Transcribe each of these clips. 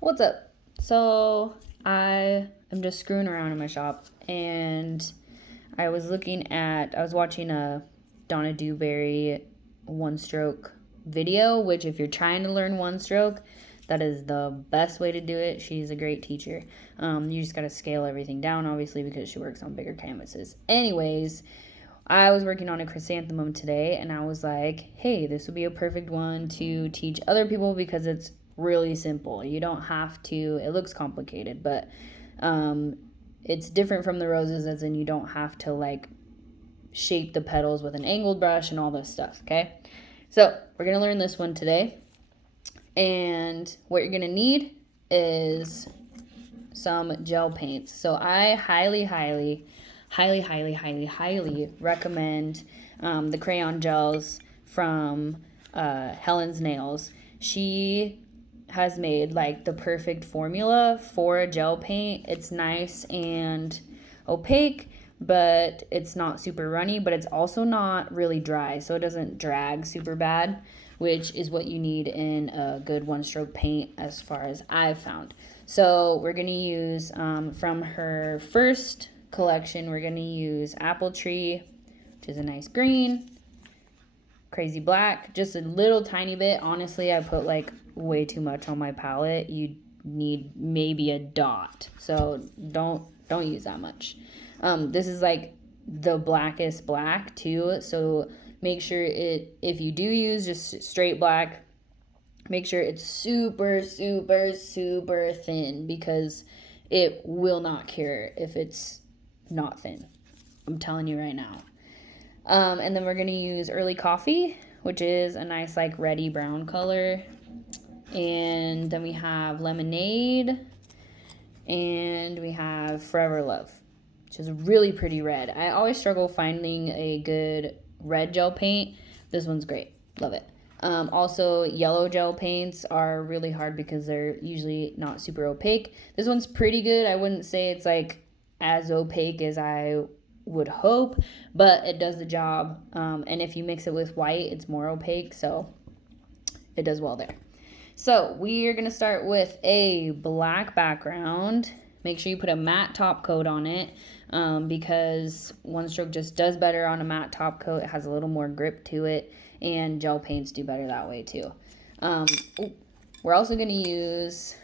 What's up? So I am just screwing around in my shop, and I was watching a Donna Dewberry one stroke video, which if you're trying to learn one stroke, that is the best way to do it. She's a great teacher. You just got to scale everything down, obviously, because she works on bigger canvases. Anyways, I was working on a chrysanthemum today, and I was like, hey, this would be a perfect one to teach other people because it's really simple. You don't have to, it looks complicated, but it's different from the roses, as in you don't have to like shape the petals with an angled brush and all this stuff, okay? So we're going to learn this one today. And what you're going to need is some gel paints. So I highly recommend the crayon gels from Helen's Nails. She has made like the perfect formula for a gel paint. It's nice and opaque, but it's not super runny, but it's also not really dry, so it doesn't drag super bad, which is what you need in a good one-stroke paint as far as I've found. So we're going to use, from her first collection, we're going to use Apple Tree, which is a nice green, Crazy Black, just a little tiny bit. Honestly, I put like way too much on my palette. You need maybe a dot, so don't use that much. This is like the blackest black too, so make sure if you do use just straight black, make sure it's super thin, because it will not cure if it's not thin. I'm telling you right now. And then we're going to use Early Coffee, which is a nice like reddy brown color. And then we have Lemonade, and we have Forever Love, which is a really pretty red. I always struggle finding a good red gel paint. This one's great. Love it. Also, yellow gel paints are really hard because they're usually not super opaque. This one's pretty good. I wouldn't say it's like as opaque as I would hope, but it does the job. And if you mix it with white, it's more opaque, so it does well there. So we are going to start with a black background. Make sure you put a matte top coat on it, because one stroke just does better on a matte top coat. It has a little more grip to it, and gel paints do better that way too. We're also going to use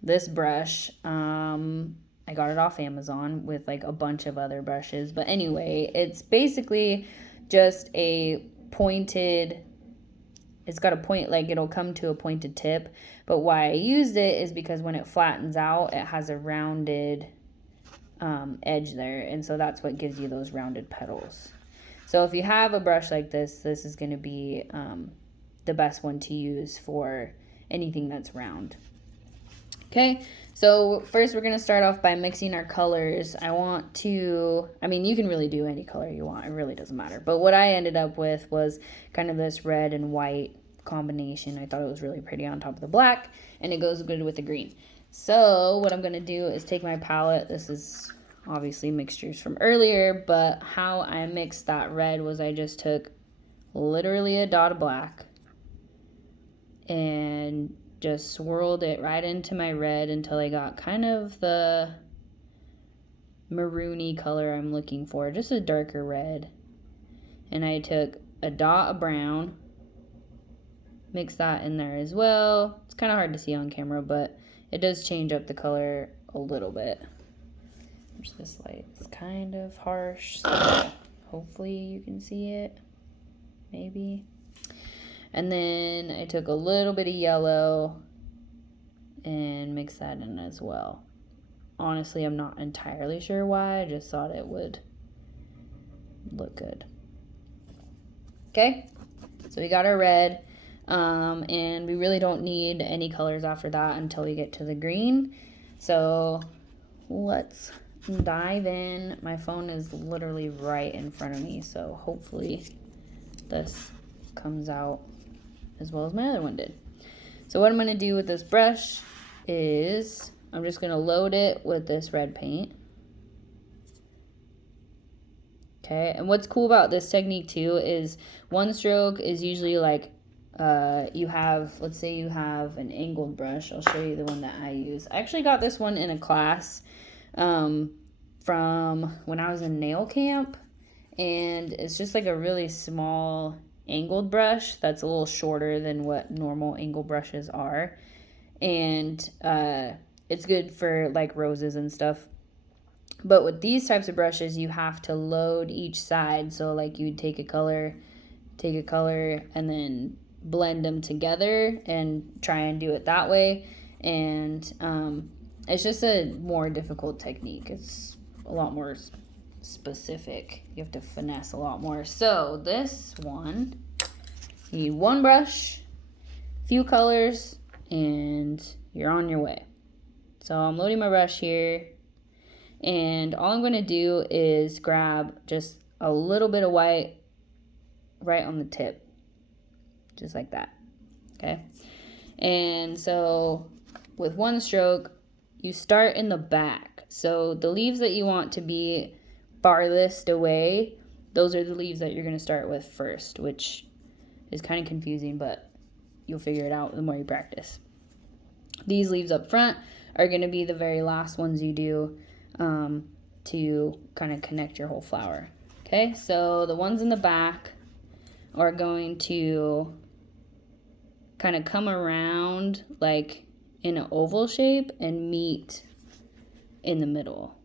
this brush. I got it off Amazon with like a bunch of other brushes. But anyway, it's basically just a pointed, it's got a point, like it'll come to a pointed tip. But why I used it is because when it flattens out, it has a rounded edge there. And so that's what gives you those rounded petals. So if you have a brush like this is going to be the best one to use for anything that's round. Okay, so first we're going to start off by mixing our colors. You can really do any color you want. It really doesn't matter. But what I ended up with was kind of this red and white combination. I thought it was really pretty on top of the black, and it goes good with the green. So what I'm going to do is take my palette. This is obviously mixtures from earlier, but how I mixed that red was I just took literally a dot of black and just swirled it right into my red until I got kind of the maroony color I'm looking for, just a darker red. And I took a dot of brown, mixed that in there as well. It's kind of hard to see on camera, but it does change up the color a little bit. This light is kind of harsh, so hopefully you can see it, maybe. And then I took a little bit of yellow and mixed that in as well. Honestly, I'm not entirely sure why. I just thought it would look good. Okay, so we got our red. And we really don't need any colors after that until we get to the green. So let's dive in. My phone is literally right in front of me, so hopefully this comes out as well as my other one did. So what I'm going to do with this brush is I'm just going to load it with this red paint. Okay, and what's cool about this technique too is one stroke is usually like you have, let's say you have an angled brush. I'll show you the one that I use. I actually got this one in a class from when I was in nail camp, and it's just like a really small angled brush that's a little shorter than what normal angled brushes are, and it's good for like roses and stuff. But with these types of brushes, you have to load each side. So like you take a color, and then blend them together and try and do it that way. And it's just a more difficult technique. It's a lot more specific. You have to finesse a lot more. So this one, you need one brush, few colors, and you're on your way. So I'm loading my brush here, and all I'm going to do is grab just a little bit of white right on the tip, just like that. Okay, and so with one stroke, you start in the back. So the leaves that you want to be farthest away, those are the leaves that you're going to start with first, which is kind of confusing, but you'll figure it out the more you practice. These leaves up front are going to be the very last ones you do to kind of connect your whole flower. Okay, so the ones in the back are going to kind of come around like in an oval shape and meet in the middle.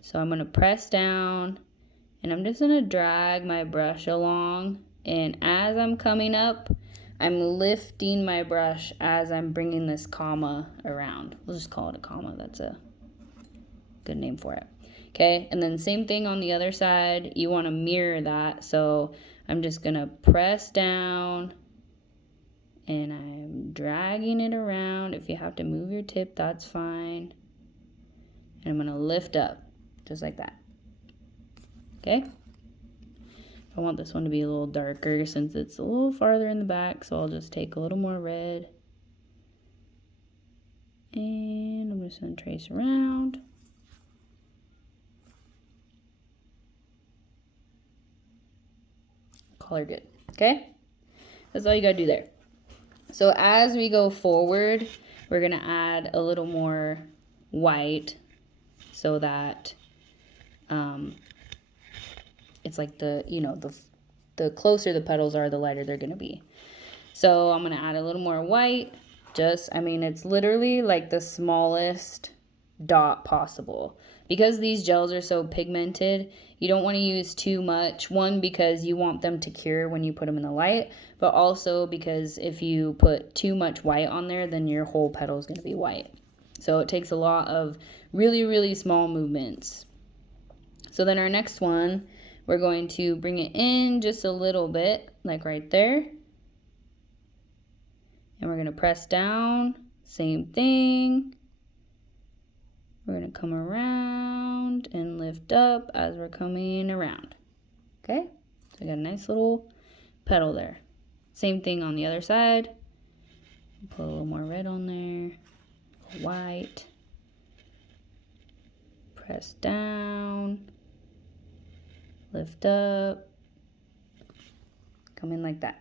So I'm going to press down, and I'm just going to drag my brush along, and as I'm coming up, I'm lifting my brush as I'm bringing this comma around. We'll just call it a comma. That's a good name for it. Okay, and then same thing on the other side. You want to mirror that. So I'm just going to press down, and I'm dragging it around. If you have to move your tip, that's fine. And I'm going to lift up, just like that. Okay? I want this one to be a little darker since it's a little farther in the back, so I'll just take a little more red. And I'm just going to trace around. Color good. Okay? That's all you got to do there. So as we go forward, we're going to add a little more white so that it's like the closer the petals are, the lighter they're going to be. So I'm going to add a little more white. It's literally like the smallest dot possible. Because these gels are so pigmented, you don't want to use too much. One, because you want them to cure when you put them in the light, but also because if you put too much white on there, then your whole petal is going to be white. So it takes a lot of really, really small movements. So then our next one, we're going to bring it in just a little bit, like right there. And we're going to press down, same thing. We're going to come around and lift up as we're coming around. Okay, so we got a nice little petal there. Same thing on the other side. Put a little more red on there, white. Press down, lift up, come in like that.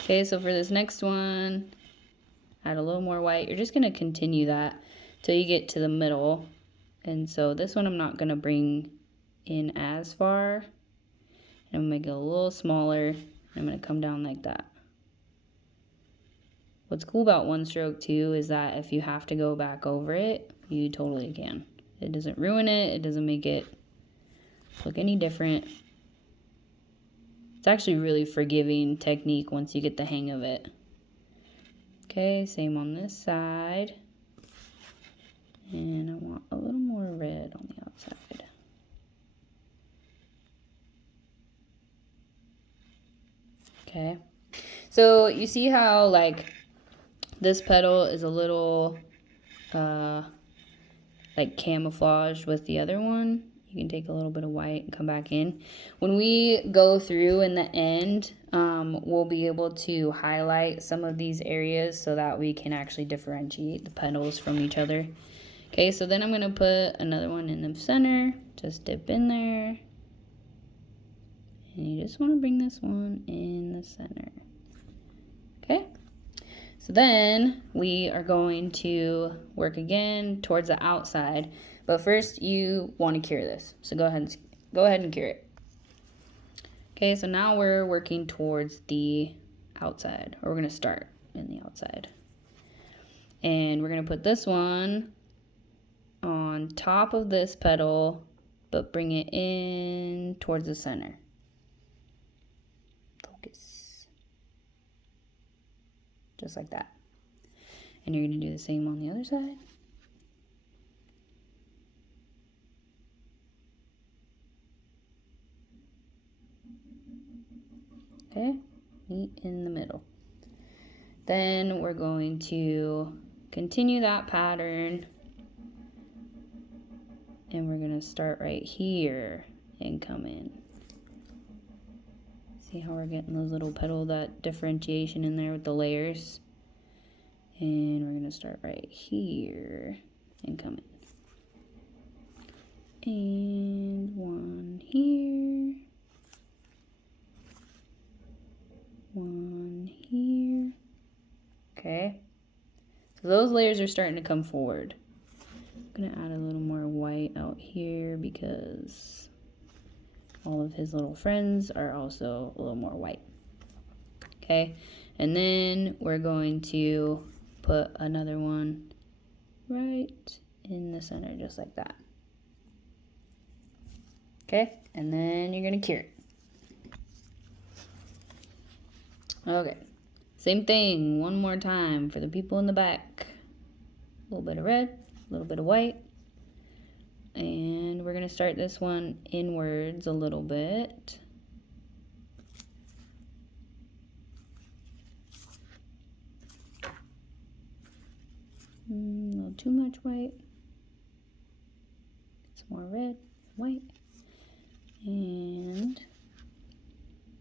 Okay, so for this next one, add a little more white. You're just going to continue that till you get to the middle. And so this one I'm not going to bring in as far. I'm going to make it a little smaller. I'm going to come down like that. What's cool about one stroke too is that if you have to go back over it, you totally can. It doesn't ruin it. It doesn't make it look any different. It's actually really forgiving technique once you get the hang of it. Okay, same on this side. And I want a little more red on the outside. Okay, so you see how like this petal is a little like camouflaged with the other one? You can take a little bit of white and come back in. When we go through in the end, we'll be able to highlight some of these areas so that we can actually differentiate the petals from each other. Okay, so then I'm going to put another one in the center. Just dip in there. And you just want to bring this one in the center. Okay? So then we are going to work again towards the outside. But first you want to cure this. So go ahead and cure it. Okay, so now we're working towards the outside. Or we're going to start in the outside. And we're going to put this one on top of this petal, but bring it in towards the center. Focus. Just like that. And you're going to do the same on the other side. Okay, meet in the middle. Then we're going to continue that pattern. And we're going to start right here and come in. See how we're getting those little petal, that differentiation in there with the layers? And we're going to start right here and come in. And one here. One here. Okay. So those layers are starting to come forward. I'm going to add a little more white out here because all of his little friends are also a little more white. Okay. And then we're going to put another one right in the center, just like that. Okay. And then you're going to cure it. Okay, same thing one more time for the people in the back. A little bit of red, a little bit of white. And we're going to start this one inwards a little bit. A little too much white. Some more red, white. And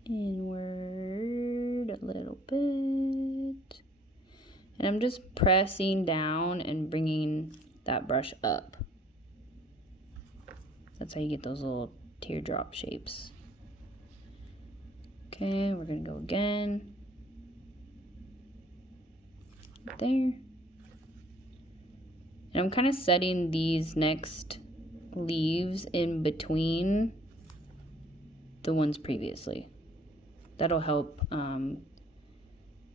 inward a little bit. And I'm just pressing down and bringing that brush up. That's how you get those little teardrop shapes. Okay, we're gonna go again. Right there. And I'm kind of setting these next leaves in between the ones previously. That'll help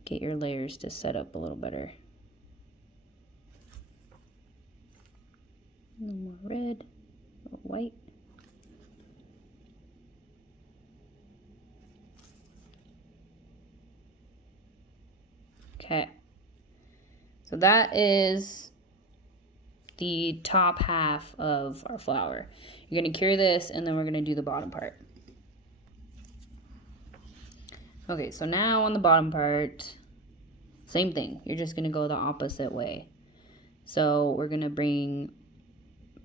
get your layers to set up a little better. A little more red, a little white. Okay, so that is the top half of our flower. You're going to cure this and then we're going to do the bottom part. Okay, so now on the bottom part, same thing. You're just going to go the opposite way. So we're going to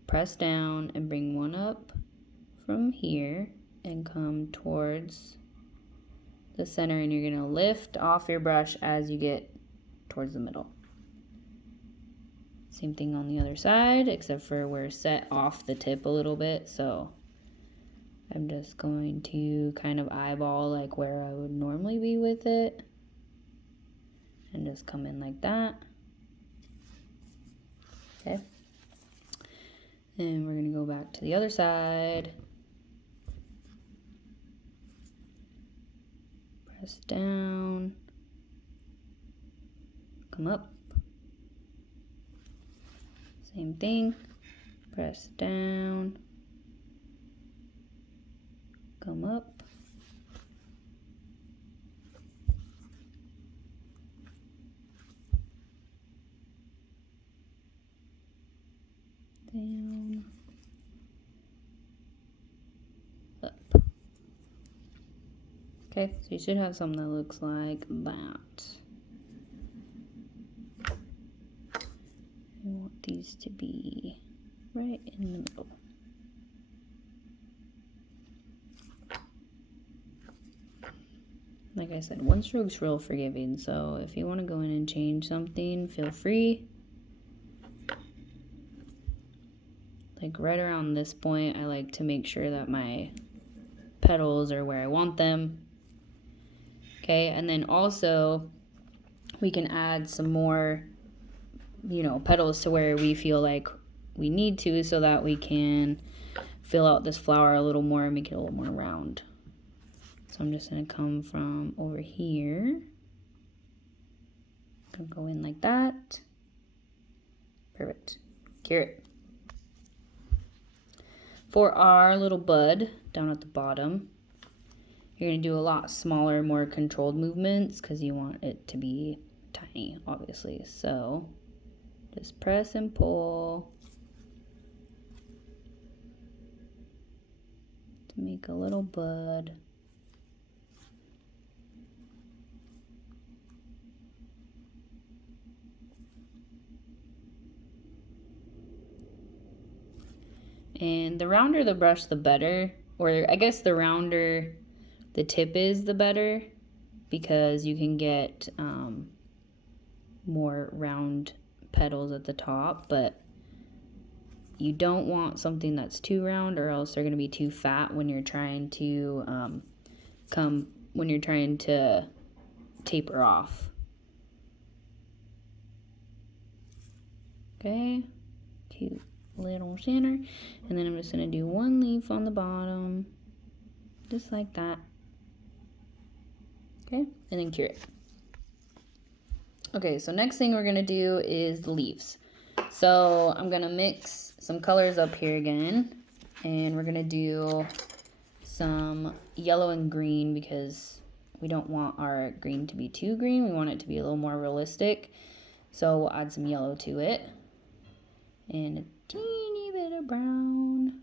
press down and bring one up from here and come towards the center, and you're going to lift off your brush as you get towards the middle. Same thing on the other side, except for we're set off the tip a little bit, so I'm just going to kind of eyeball like where I would normally be with it and just come in like that. Okay. And we're going to go back to the other side. Press down. Come up. Same thing. Press down. Come up. Down. Up. Okay, so you should have something that looks like that. I want these to be right in the middle. Like I said, one stroke's real forgiving, so if you want to go in and change something, feel free. Like right around this point, I like to make sure that my petals are where I want them. Okay, and then also we can add some more, you know, petals to where we feel like we need to, so that we can fill out this flower a little more and make it a little more round. So I'm just going to come from over here. Gonna go in like that. Perfect. Carrot. For our little bud down at the bottom, you're going to do a lot smaller, more controlled movements because you want it to be tiny, obviously. So just press and pull to make a little bud. And the rounder the brush, the better. Or I guess the rounder the tip is, the better. Because you can get more round petals at the top. But you don't want something that's too round, or else they're going to be too fat when you're trying to taper off. Okay, cute little center, and then I'm just going to do one leaf on the bottom, just like that. Okay, and then cure it. Okay, so next thing we're going to do is the leaves. So I'm going to mix some colors up here again, and we're going to do some yellow and green because we don't want our green to be too green. We want it to be a little more realistic. So we'll add some yellow to it and a teeny bit of brown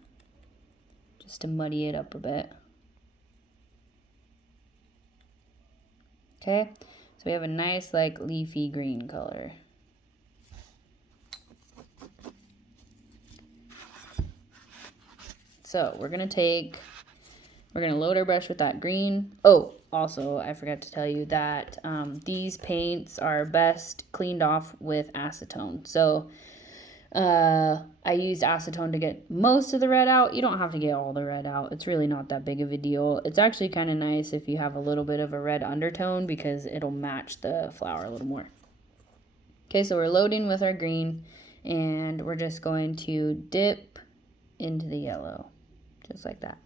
just to muddy it up a bit. Okay, so we have a nice like leafy green color. So we're gonna load our brush with that green. Oh, also I forgot to tell you that these paints are best cleaned off with acetone. So I used acetone to get most of the red out. You don't have to get all the red out. It's really not that big of a deal. It's actually kind of nice if you have a little bit of a red undertone because it'll match the flower a little more. Okay, so we're loading with our green, and we're just going to dip into the yellow, just like that.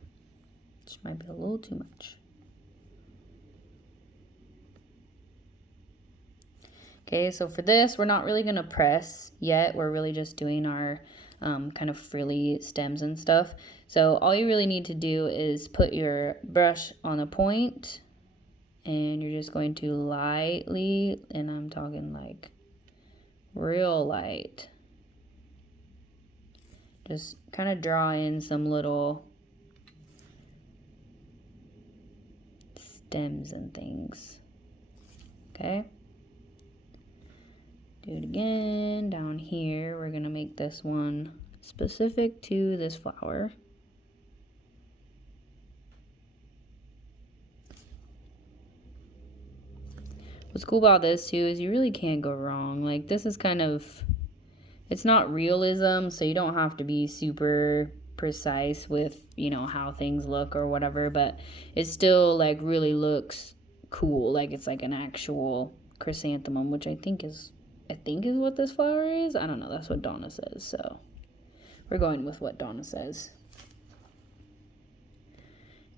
Which might be a little too much. Okay, so for this, we're not really going to press yet. We're really just doing our kind of frilly stems and stuff. So all you really need to do is put your brush on a point, and you're just going to lightly, and I'm talking like real light, just kind of draw in some little stems and things. Okay. Do it again down here. We're gonna make this one specific to this flower. What's cool about this too is you really can't go wrong. Like this is kind of, it's not realism, so you don't have to be super precise with, you know, how things look or whatever, but it still like really looks cool. Like it's like an actual chrysanthemum, which I think is what this flower is. I don't know. That's what Donna says. So we're going with what Donna says.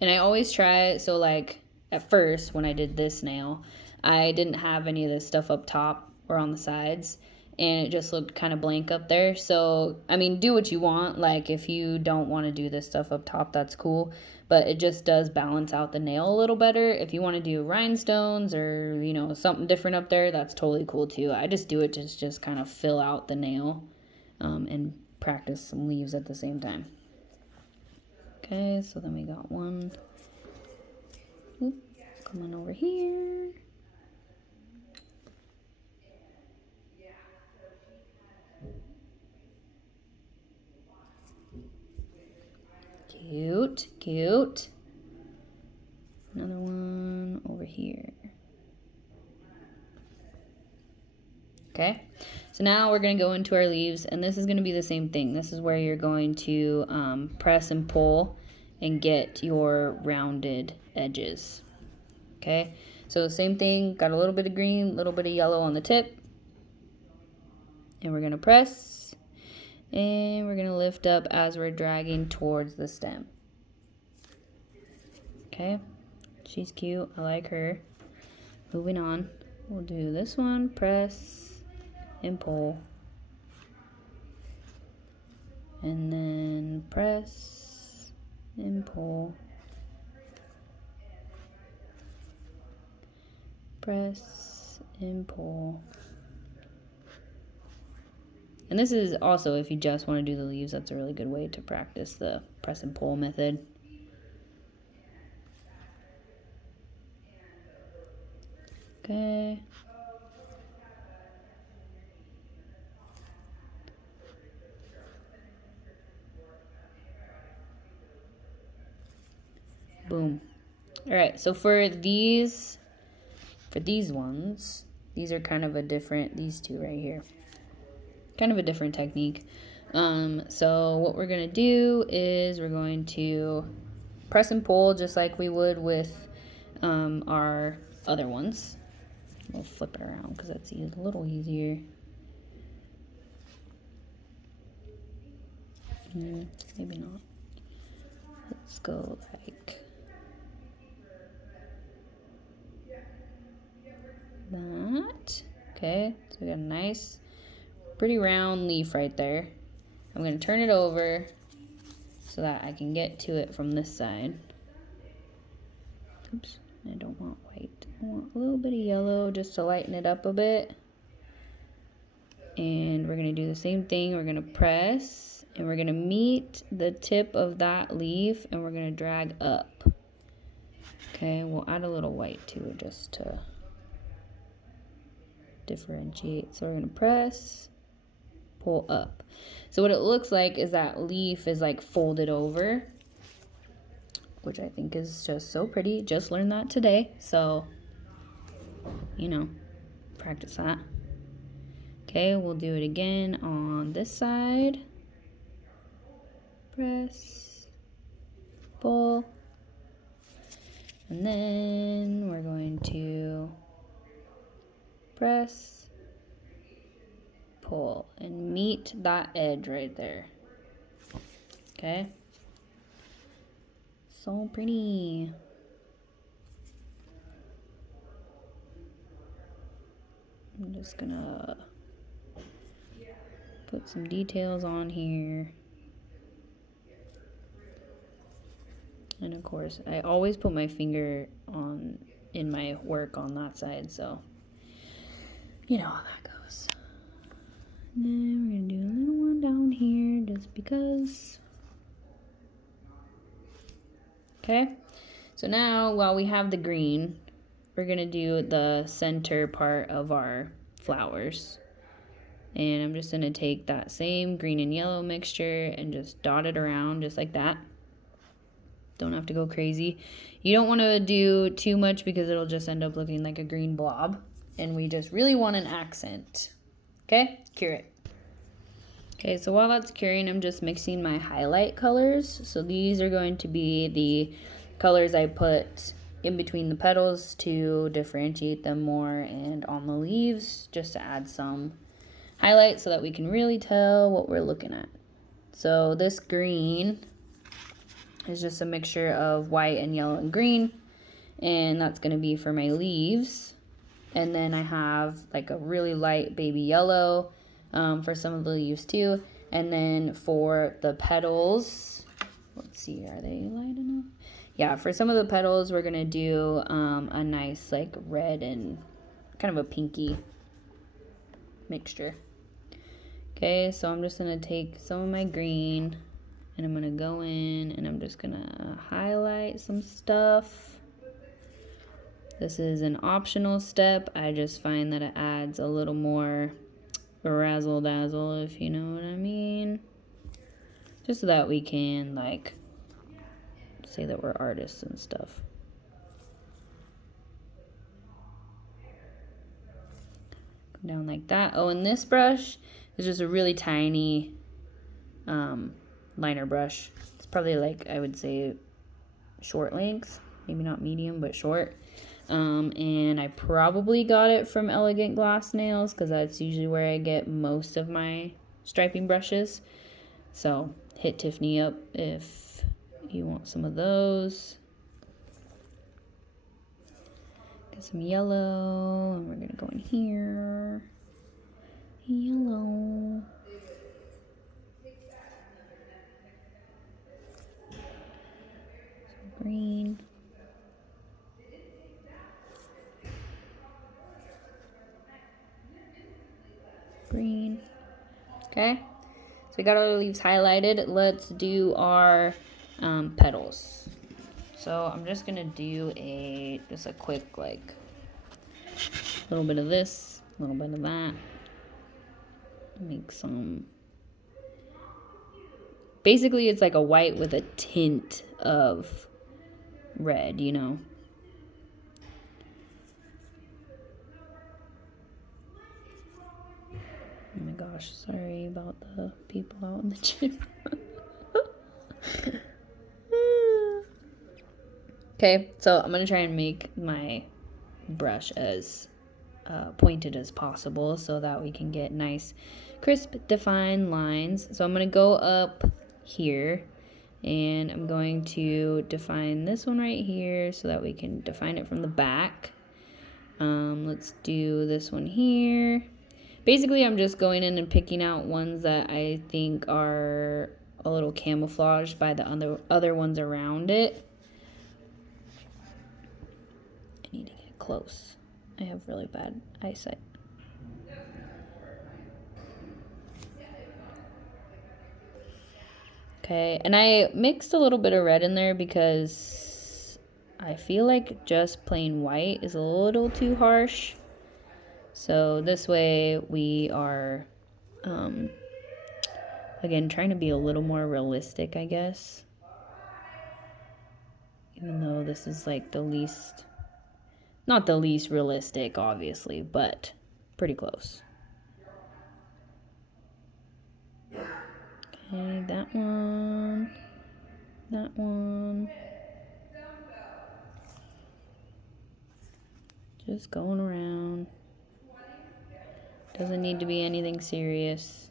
And I always try, so like at first when I did this nail, I didn't have any of this stuff up top or on the sides, and it just looked kind of blank up there. So, I mean, do what you want. Like if you don't want to do this stuff up top, that's cool. But it just does balance out the nail a little better. If you want to do rhinestones or, you know, something different up there, that's totally cool too. I just do it to just kind of fill out the nail and practice some leaves at the same time. Okay, so then we got one. Oop, coming over here. Cute, cute. Another one over here. Okay, so now we're going to go into our leaves, and this is going to be the same thing. This is where you're going to press and pull and get your rounded edges. Okay, so same thing, got a little bit of green, a little bit of yellow on the tip. And we're gonna press, and we're gonna lift up as we're dragging towards the stem. Okay, she's cute, I like her. Moving on, we'll do this one, press and pull. And then press and pull. Press and pull. And this is also, if you just want to do the leaves, that's a really good way to practice the press and pull method. Okay. Boom. All right, so for these ones, these are kind of a different, these two right here, kind of a different technique. So what we're gonna do is we're going to press and pull just like we would with our other ones. We'll flip it around because that's a little easier. Maybe not. Let's go like that. Okay, so we got a nice, pretty round leaf right there. I'm gonna turn it over so that I can get to it from this side. Oops, I don't want white. I want a little bit of yellow just to lighten it up a bit. And we're gonna do the same thing. We're gonna press and we're gonna meet the tip of that leaf and we're gonna drag up. Okay, we'll add a little white to it just to differentiate. So we're gonna press, pull up. So what it looks like is that leaf is like folded over, which I think is just so pretty. Just learned that today, so you know, practice that. Okay, we'll do it again on this side. Press, pull, and then we're going to press, pull, and meet that edge right there. Okay, so pretty. I'm just gonna put some details on here. And of course, I always put my finger on in my work on that side, so you know how that goes. And then we're gonna do a little one down here just because. Okay, so now while we have the green, we're gonna do the center part of our flowers. And I'm just gonna take that same green and yellow mixture and just dot it around just like that. Don't have to go crazy. You don't want to do too much because it'll just end up looking like a green blob. And we just really want an accent. Okay, cure it. Okay, so while that's curing, I'm just mixing my highlight colors. So these are going to be the colors I put in between the petals to differentiate them more, and on the leaves just to add some highlight so that we can really tell what we're looking at. So this green is just a mixture of white and yellow and green, and that's going to be for my leaves. And then I have like a really light baby yellow for some of the leaves too. And then for the petals, let's see, are they light enough? Yeah, for some of the petals, we're going to do a nice like red and kind of a pinky mixture. Okay, so I'm just going to take some of my green and I'm going to go in and I'm just going to highlight some stuff. This is an optional step. I just find that it adds a little more razzle dazzle, if you know what I mean. Just so that we can like say that we're artists and stuff. Come down like that. Oh, and this brush is just a really tiny liner brush. It's probably like, I would say short length, maybe not medium, but short. And I probably got it from Elegant Glass Nails because that's usually where I get most of my striping brushes. So hit Tiffany up if you want some of those. Get some yellow, and we're gonna go in here. Yellow. Some green. Green. Okay, so we got our leaves highlighted. Let's do our petals. So I'm just gonna do just a quick, like, little bit of this, a little bit of that. Make some. Basically, it's like a white with a tint of red, you know. Oh my gosh, sorry about the people out in the gym. Okay, so I'm gonna try and make my brush as pointed as possible so that we can get nice, crisp, defined lines. So I'm gonna go up here and I'm going to define this one right here so that we can define it from the back. Let's do this one here. Basically, I'm just going in and picking out ones that I think are a little camouflaged by the other ones around it. I need to get close. I have really bad eyesight. Okay, and I mixed a little bit of red in there because I feel like just plain white is a little too harsh. So this way we are, again, trying to be a little more realistic, I guess. Even though this is like the least, not the least realistic, obviously, but pretty close. Okay, that one. That one. Just going around. Doesn't need to be anything serious.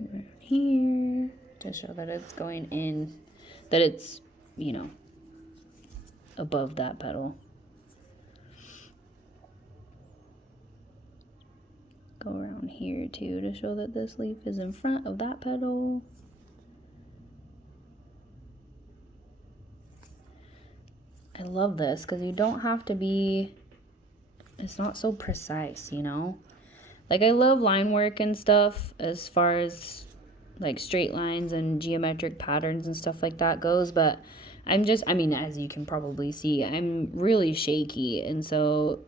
Around here to show that it's going in, that it's, you know, above that petal. Go around here too to show that this leaf is in front of that petal. I love this because you don't have to be, it's not so precise, you know? Like, I love line work and stuff as far as like straight lines and geometric patterns and stuff like that goes, but I'm just, I mean, as you can probably see, I'm really shaky, and so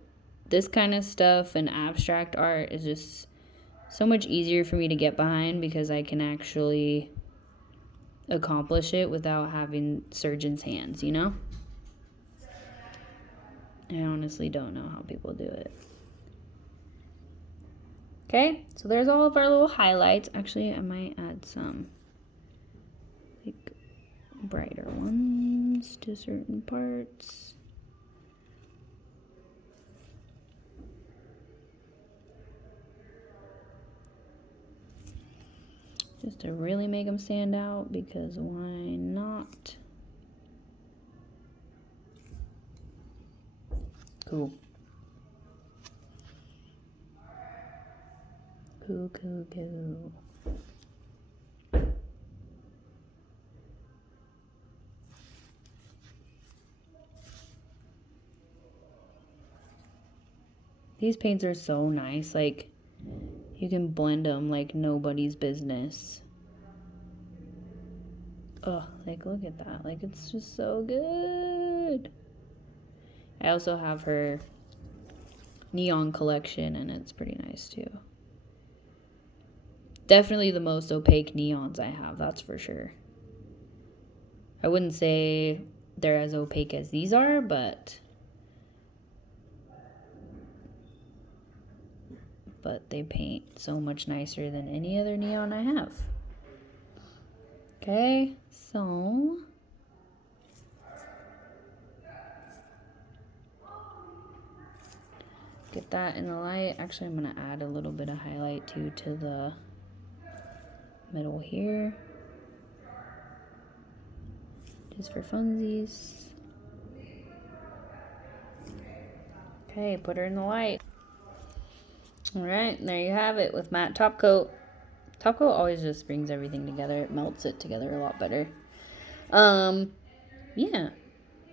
this kind of stuff and abstract art is just so much easier for me to get behind because I can actually accomplish it without having surgeon's hands, you know? I honestly don't know how people do it. Okay, so there's all of our little highlights. Actually, I might add some like brighter ones to certain parts. Just to really make them stand out, because why not? Cool. Cool, cool, cool. These paints are so nice. Like, you can blend them like nobody's business. Oh, like, look at that. Like, it's just so good. I also have her neon collection, and it's pretty nice, too. Definitely the most opaque neons I have, that's for sure. I wouldn't say they're as opaque as these are, but they paint so much nicer than any other neon I have. Okay, so get that in the light. Actually, I'm gonna add a little bit of highlight too to the middle here, just for funsies. Okay, put her in the light. All right, there you have it with matte top coat. Top coat always just brings everything together. It melts it together a lot better. Yeah.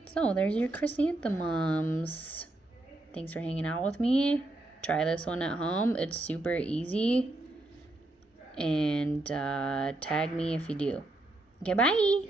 So there's your chrysanthemums. Thanks for hanging out with me. Try this one at home. It's super easy. And tag me if you do. Okay, bye.